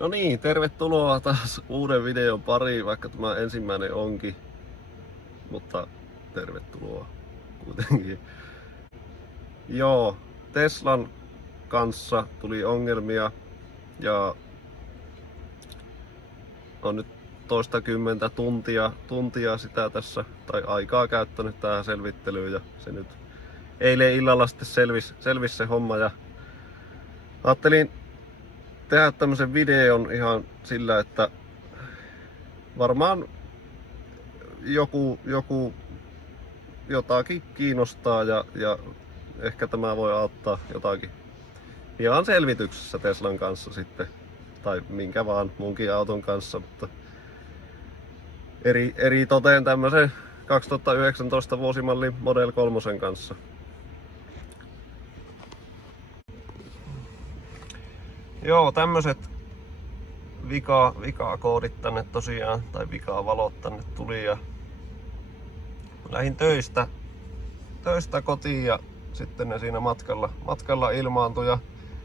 No niin, tervetuloa taas uuden videon pariin, vaikka tämä ensimmäinen onkin. Mutta tervetuloa kuitenkin. Joo, Teslan kanssa tuli ongelmia ja on nyt toistakymmentä tuntia sitä tässä, tai aikaa käyttänyt tähän selvittelyyn, ja se nyt eilen illalla sitten selvisi se homma, ja ajattelin tehdä tämmösen videon ihan sillä, että varmaan joku jotakin kiinnostaa ja ehkä tämä voi auttaa jotakin ihan selvityksessä Teslan kanssa sitten, tai minkä vaan munkin auton kanssa, mutta eri toteen tämmöisen 2019 vuosimallin Model 3 kanssa. Joo, tämmöset vika-koodit tänne tosiaan, tai vika-valot tänne tuli, ja lähdin töistä kotiin ja sitten ne siinä matkalla ilmaantui, ja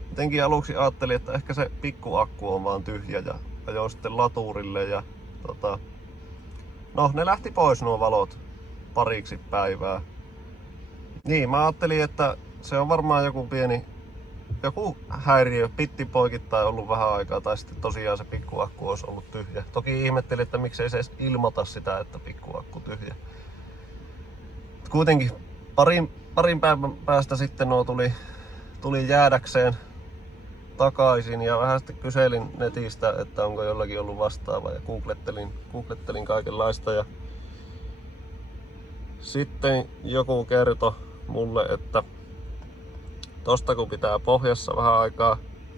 jotenkin aluksi ajattelin, että ehkä se pikkuakku on vaan tyhjä, ja ajoin sitten laturille ja no ne lähti pois nuo valot pariksi päivää. Niin, mä ajattelin, että se on varmaan joku häiriö, pittipoikittain ollut vähän aikaa, tai sitten tosiaan se pikkuakku olisi ollut tyhjä. Toki ihmettelin, että miksei se edes ilmoita sitä, että pikkuakku tyhjä. Kuitenkin parin päivän päästä sitten nuo tuli jäädäkseen takaisin, ja vähän sitten kyselin netistä, että onko jollakin ollut vastaava, ja googlettelin kaikenlaista, ja sitten joku kertoi mulle, että tosta kun pitää pohjassa vähän aikaa,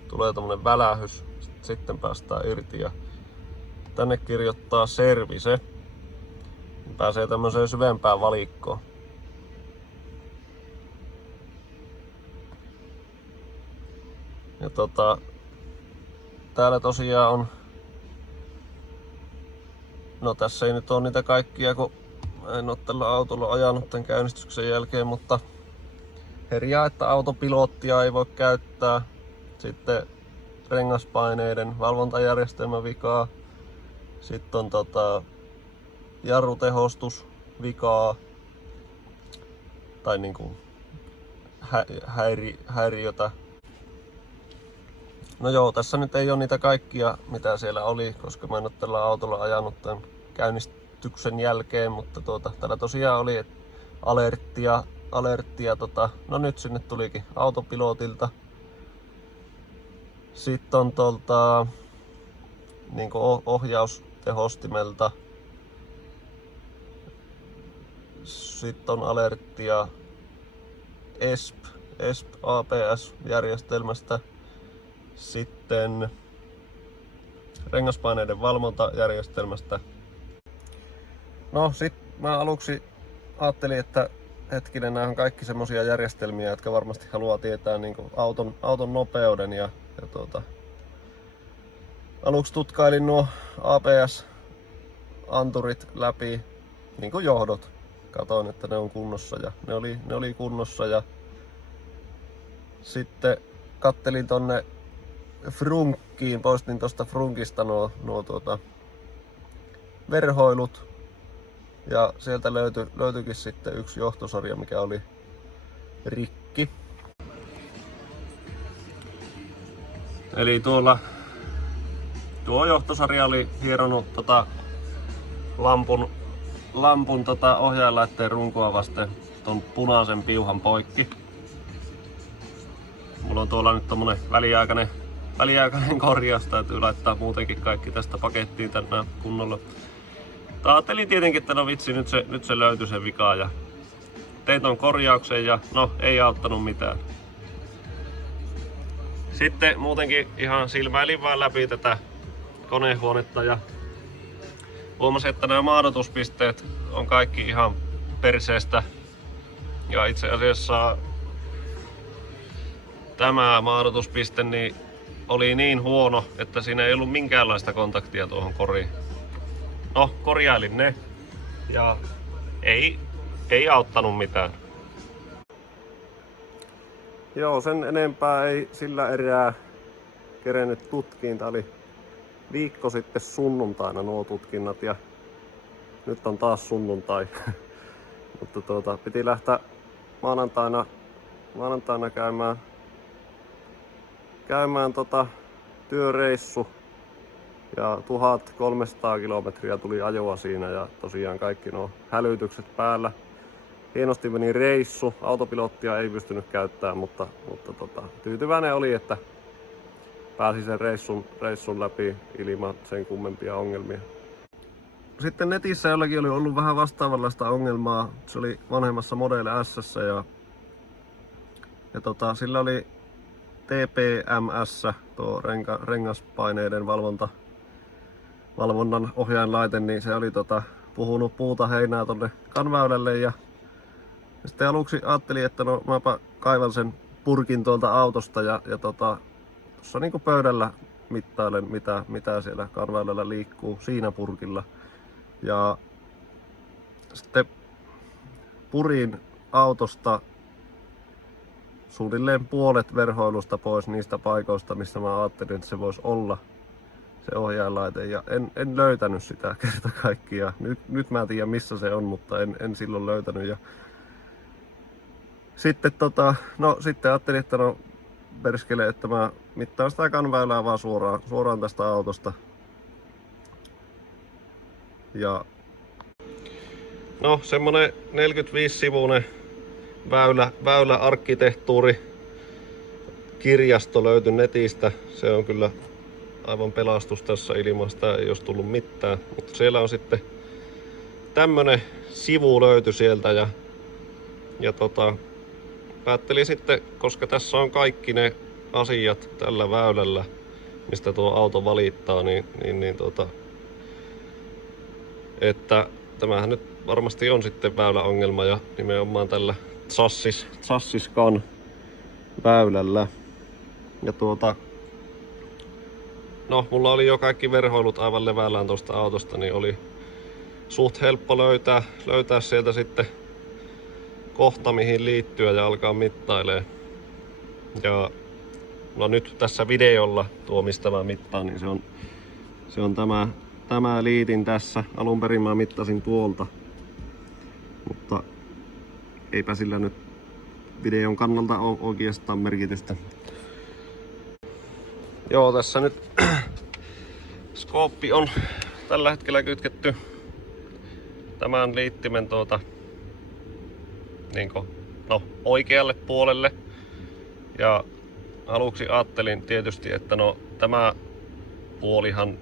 tulee tommonen välähys, sitten päästään irti, ja tänne kirjoittaa service, pääsee tämmöiseen syvempään valikkoon. Ja täällä tosiaan on, no tässä ei nyt ole niitä kaikkia, kun en ole tällä autolla ajanut tämän käynnistyksen jälkeen, mutta herjaa, että autopilottia ei voi käyttää, sitten rengaspaineiden valvontajärjestelmä vikaa, sitten on jarrutehostus vikaa, tai niinku häiriötä. No joo, tässä nyt ei ole niitä kaikkia, mitä siellä oli, koska mä en ole tällä autolla ajanut tämän käynnistyksen jälkeen, mutta täällä tosiaan oli alerttia, no nyt sinne tulikin autopilotilta. Sitten on niinku ohjaustehostimelta. Sitten on alerttia ESP ABS-järjestelmästä. Sitten rengaspaineiden valvontajärjestelmästä. No sit mä aluksi ajattelin, että hetkinen, nämä on kaikki semmosia järjestelmiä, jotka varmasti haluaa tietää niin kuin auton nopeuden, ja aluksi tutkailin nuo ABS-anturit läpi, niin kuin johdot. Katoin, että ne on kunnossa, ja ne oli kunnossa, ja sitten kattelin tonne frunkkiin, poistin tosta frunkista nuo verhoilut, ja sieltä löytyikin sitten yksi johtosarja, mikä oli rikki. Eli tuo johtosarja oli hieronut lampun ohjainlaitteen runkoa vasten ton punaisen piuhan poikki. Mulla on tuolla nyt tommonen väliaikainen korjaus, täytyy laittaa muutenkin kaikki tästä pakettiin tänään kunnolla. Ajattelin tietenkin, että no vitsi, nyt se löytyi se vika, ja tein ton korjauksen, ja no ei auttanut mitään. Sitten muutenkin ihan silmäilin vaan läpi tätä konehuonetta, ja huomasin, että nämä maadotuspisteet on kaikki ihan perseestä, ja itse asiassa tämä maadotuspiste niin oli niin huono, että siinä ei ollut minkäänlaista kontaktia tuohon koriin. No, korjailin ne, ja ei auttanut mitään. Joo, sen enempää ei sillä erää kerennyt tutkiin. Tää oli viikko sitten sunnuntaina nuo tutkinnat ja nyt on taas sunnuntai. Mutta piti lähteä maanantaina käymään työreissu ja 1300 kilometriä tuli ajoa siinä ja tosiaan kaikki nuo hälytykset päällä. Hienosti meni reissu, autopilottia ei pystynyt käyttämään, mutta tyytyväinen oli, että pääsi sen reissun läpi ilman sen kummempia ongelmia. Sitten netissä jollakin oli ollut vähän vastaavanlaista ongelmaa. Se oli vanhemmassa Model S:ssä ja sillä oli TPMS, tuo rengaspaineiden valvonnan ohjainlaite, niin se oli puhunut puuta heinää tonne kanväylälle ja sitten aluksi ajattelin, että no mäpä kaivan sen purkin tuolta autosta ja tuossa niinku pöydällä mittailen mitä siellä kanväylällä liikkuu siinä purkilla. Ja sitten purin autosta suunnilleen puolet verhoilusta pois niistä paikoista, missä mä ajattelin, että se voisi olla se ohjainlaite. Ja en löytänyt sitä kerta kaikkiaan. Nyt mä tiedän missä se on, mutta en silloin löytänyt. Ja sitten, sitten ajattelin, että no perskele, että mä mittaan sitä kanväylää vaan suoraan tästä autosta. Ja no semmonen 45-sivuinen väyläarkkitehtuuri kirjasto löytyi netistä. Se on kyllä aivan pelastus tässä ilman, sitä ei olisi tullut mitään. Mutta siellä on sitten tämmönen sivu löytyi sieltä ja päättelin sitten, koska tässä on kaikki ne asiat tällä väylällä, mistä tuo auto valittaa, että tämähän nyt varmasti on sitten väyläongelma ja nimenomaan tällä chassiskan väylällä. Ja no mulla oli jo kaikki verhoilut aivan levällään tuosta autosta, niin oli suht helppo löytää sieltä sitten kohta mihin liittyä ja alkaa mittailee. Ja no nyt tässä videolla tuo mistä mä mittaan, niin se on tämä liitin tässä. Alun perin mä mittasin tuolta, mutta eipä sillä nyt videon kannalta ole oikeastaan merkitystä. Joo, tässä nyt skooppi on tällä hetkellä tämän liittimen oikealle puolelle. Ja aluksi ajattelin tietysti, että no tämä puolihan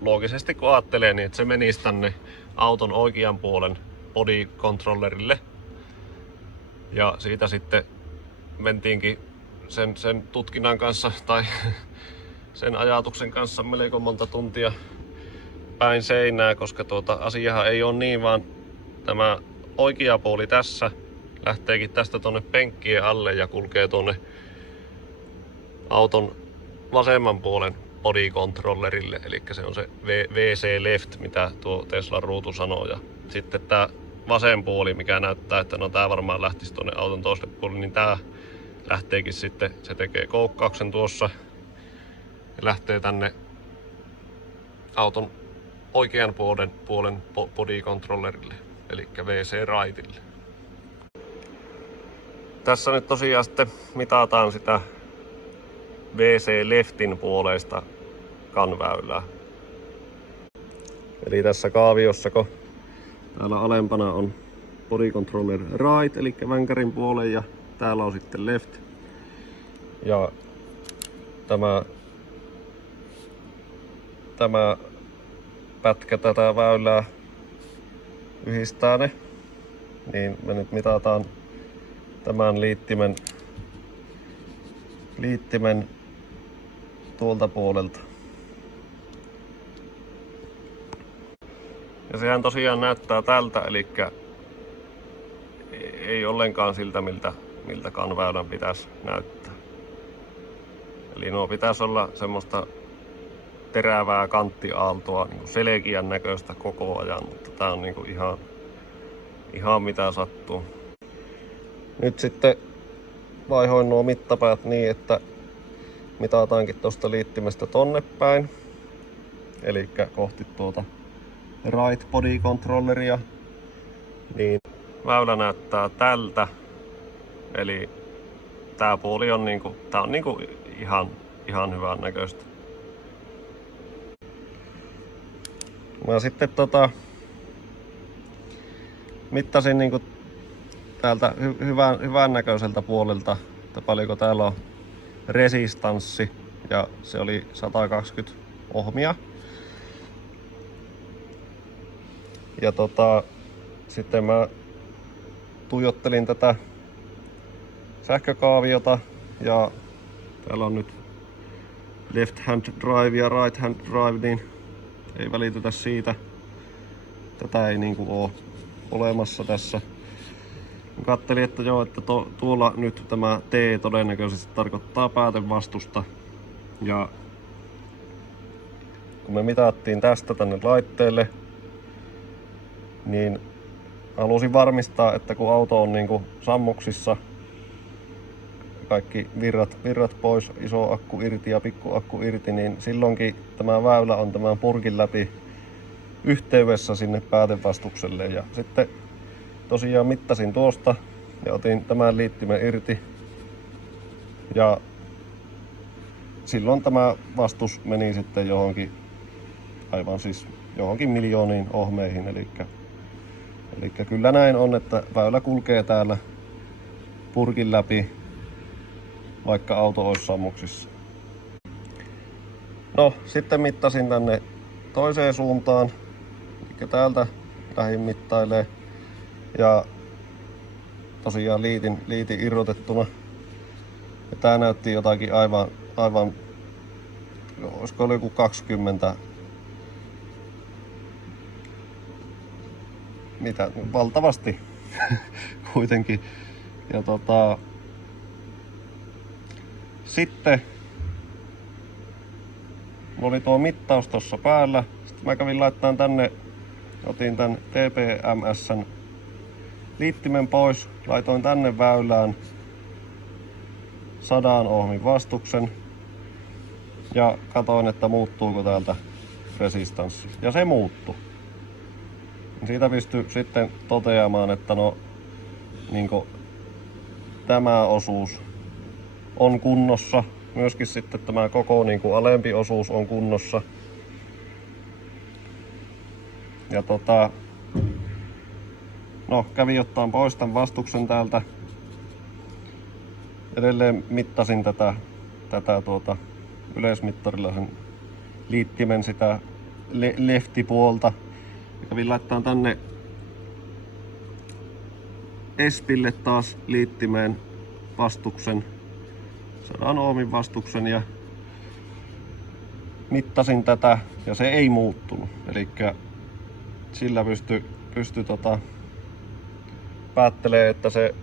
loogisesti kun ajattelee, niin että se menisi tänne auton oikean puolen body controllerille. Ja siitä sitten mentiinkin sen tutkinnan kanssa tai sen ajatuksen kanssa melko monta tuntia päin seinää, koska asiahan ei ole niin, vaan tämä oikea puoli tässä lähteekin tästä tonne penkkien alle ja kulkee tuonne auton vasemman puolen body controllerille, eli se on se VC left, mitä tuo Teslan ruutu sanoo. Ja sitten tää vasen puoli, mikä näyttää, että no tää varmaan lähtisi tuonne auton toiselle puolelle, niin tää lähteekin sitten, se tekee koukkauksen tuossa ja lähtee tänne auton oikean puolen body controllerille, eli VC rightille. Tässä nyt tosiaan sitten mitataan sitä VC leftin puoleista kanväylää. Eli tässä kaaviossa, kun täällä alempana on body controller right, eli vänkärin puole, ja täällä on sitten left. Ja tämä pätkä tätä väylää yhdistää ne, niin me nyt mitataan tämän liittimen tuolta puolelta. Ja sehän tosiaan näyttää tältä, eli ei ollenkaan siltä, miltä kanväylän pitäisi näyttää. Eli nuo pitäisi olla semmoista terävää kanttiaaltoa, niin selkeän näköistä koko ajan, mutta tää on niin ihan mitä sattuu. Nyt sitten vaihoin nuo mittapäät niin, että mitataankin tuosta liittimestä tonne päin. Eli kohti tuota right body controlleria. Niin väylä näyttää tältä. Eli tää puoli on tää on ihan hyvän näköistä. Mä sitten mittasin täältä hyvän näköiseltä puolelta, että paljonko täällä on resistanssi, ja se oli 120 ohmia. Ja sitten mä tuijottelin tätä sähkökaaviota, ja täällä on nyt left hand drive ja right hand drive, niin ei välitetä siitä. Tätä ei oo olemassa tässä. Katselin, että joo, että tuolla nyt tämä T todennäköisesti tarkoittaa päätevastusta. Ja kun me mitattiin tästä tänne laitteelle, niin halusin varmistaa, että kun auto on sammuksissa, kaikki virrat pois, iso akku irti ja pikku akku irti, niin silloinkin tämä väylä on tämän purkin läpi yhteydessä sinne päätevastukselle. Ja sitten tosiaan mittasin tuosta ja otin tämän liittimen irti, ja silloin tämä vastus meni sitten johonkin miljooniin ohmeihin. Eli kyllä näin on, että väylä kulkee täällä purkin läpi, vaikka auto olisi sammuksissa. No, sitten mittasin tänne toiseen suuntaan, eli täältä lähdin mittailemaan, ja tosiaan liitin irrotettuna. Ja tää näytti jotakin aivan olisiko ollut joku 20, mitä, valtavasti kuitenkin. Ja sitten mulla oli tuo mittaus tossa päällä. Sitten mä kävin laittamaan tänne, otin tän TPMS:n liittimen pois, laitoin tänne väylään 100 ohmin vastuksen ja katoin, että muuttuuko täältä resistanssi. Ja se muuttui. Siitä pystyi sitten toteamaan, että tämä osuus on kunnossa. Myöskin sitten tämä koko alempi osuus on kunnossa. Ja kävin ottaan pois tämän vastuksen täältä. Edelleen mittasin tätä yleismittarilla sen liittimen sitä leftipuolta. Kävin laittaa tänne Espille taas liittimeen vastuksen, 100 ohmin vastuksen, ja mittasin tätä ja se ei muuttunut. Eli sillä pysty päättelee, että se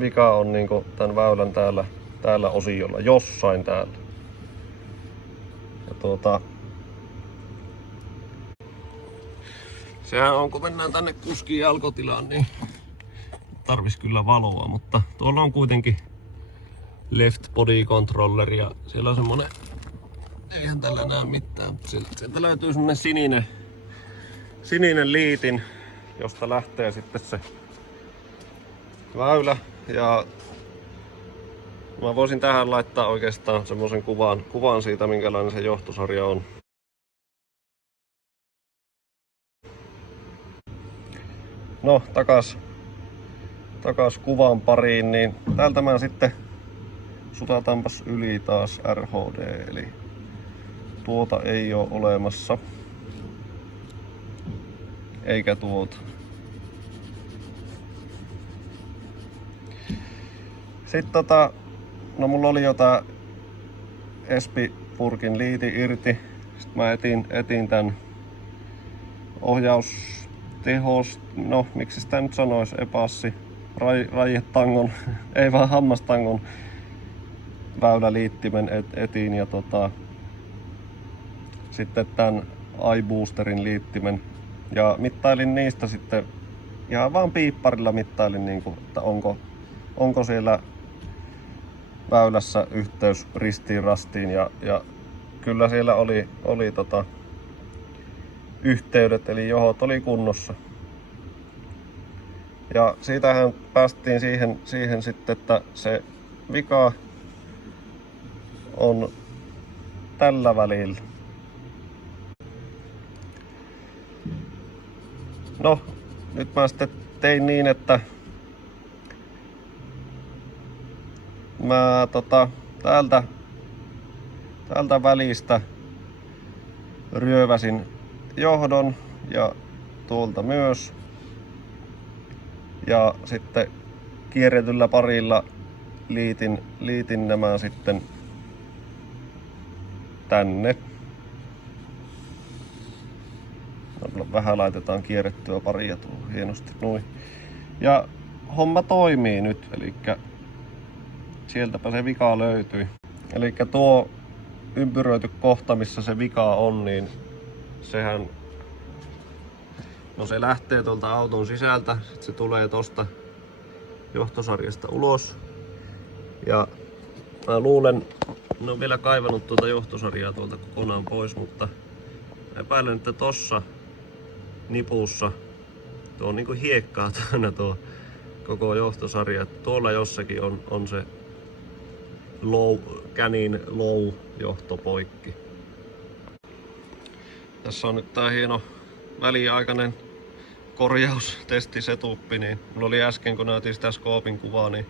vika on tämän väylän täällä osiolla, jossain täällä. Ja sehän on, kun mennään tänne kuskin jalkotilaan, niin tarvis kyllä valoa, mutta tuolla on kuitenkin left body controller, ja siellä on semmonen, eihän tällä näe mitään, sieltä löytyy semmonen sininen liitin, josta lähtee sitten se väylä, ja mä voisin tähän laittaa oikeastaan semmoisen kuvan siitä, minkälainen se johtosarja on. No, takas kuvan pariin, niin täältä mä sitten sutataanpas yli taas RHD, eli tuota ei ole olemassa. Eikä tuota. Sitten no mulla oli jo tää Espi-purkin liiti irti. Sitten mä etin tän ohjaustehos, no miksi sitä nyt sanois, epassi, rajetangon, ei vaan hammastangon väyläliittimen etiin, ja sitten tän iBoosterin liittimen. Ja mittailin niistä sitten, ihan vaan piipparilla mittailin, että onko siellä väylässä yhteys ristiin rastiin ja kyllä siellä oli yhteydet eli johot oli kunnossa. Ja siitähän päästiin siihen sitten, että se vika on tällä välillä. No, nyt mä sitten tein niin, että mä täältä välistä ryöväsin johdon ja tuolta myös. Ja sitten kierretyllä parilla liitin nämä sitten tänne. Vähän laitetaan kierrettyä paria tuohon hienosti noin. Ja homma toimii nyt, eli sieltäpä se vika löytyi. Eli tuo ympyröity kohta, missä se vika on, niin sehän se lähtee tuolta auton sisältä, sit se tulee tosta johtosarjasta ulos. Ja mä luulen, ne on vielä kaivannut tuota johtosarjaa tuolta kokonaan pois, mutta epäilen, että tossa nipussa tuo on niinku hiekkaa täynnä tuo koko johtosarja. Tuolla jossakin on se Canin low johto poikki. Tässä on nyt tää hieno väliaikainen korjaustestisetuppi, niin mulla oli äsken, kun näytin sitä skoopin kuvaa, niin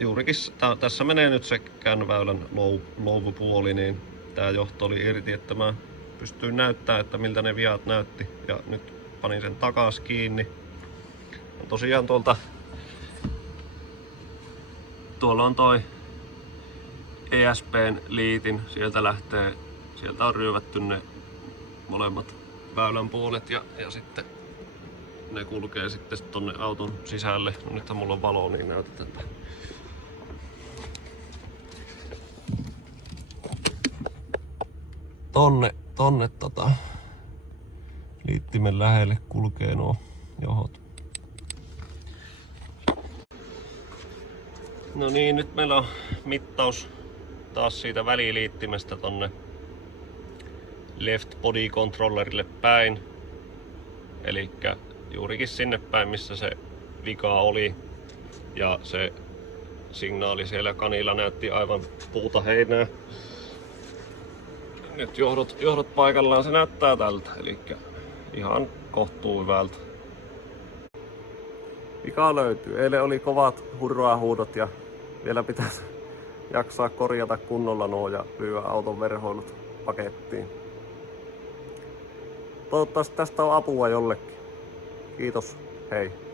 juurikin tässä menee nyt se CAN-väylän low puoli, niin tää johto oli irti, että mä pystyin näyttämään, että miltä ne viat näytti, ja nyt panin sen takas kiinni. Ja tosiaan tuolla on toi ESPn liitin, sieltä on ryövätty ne molemmat väylän puolet ja sitten ne kulkee sitten tonne auton sisälle. No, nythän mulla on valo, niin näytetään. Tonne liittimen lähelle kulkee nuo johot. No niin, nyt meillä on mittaus taas siitä väliliittimestä tonne left body controllerille päin. Elikkä juurikin sinne päin, missä se vika oli. Ja se signaali siellä kanilla näytti aivan puuta heinää. Nyt johdot paikallaan, se näyttää tältä, eli ihan kohtuu hyvältä. Vika löytyy. Eilen oli kovat hurraa-huudot ja vielä pitäisi jaksaa korjata kunnolla nuo ja lyödä auton verhoilut pakettiin. Toivottavasti tästä on apua jollekin. Kiitos, hei!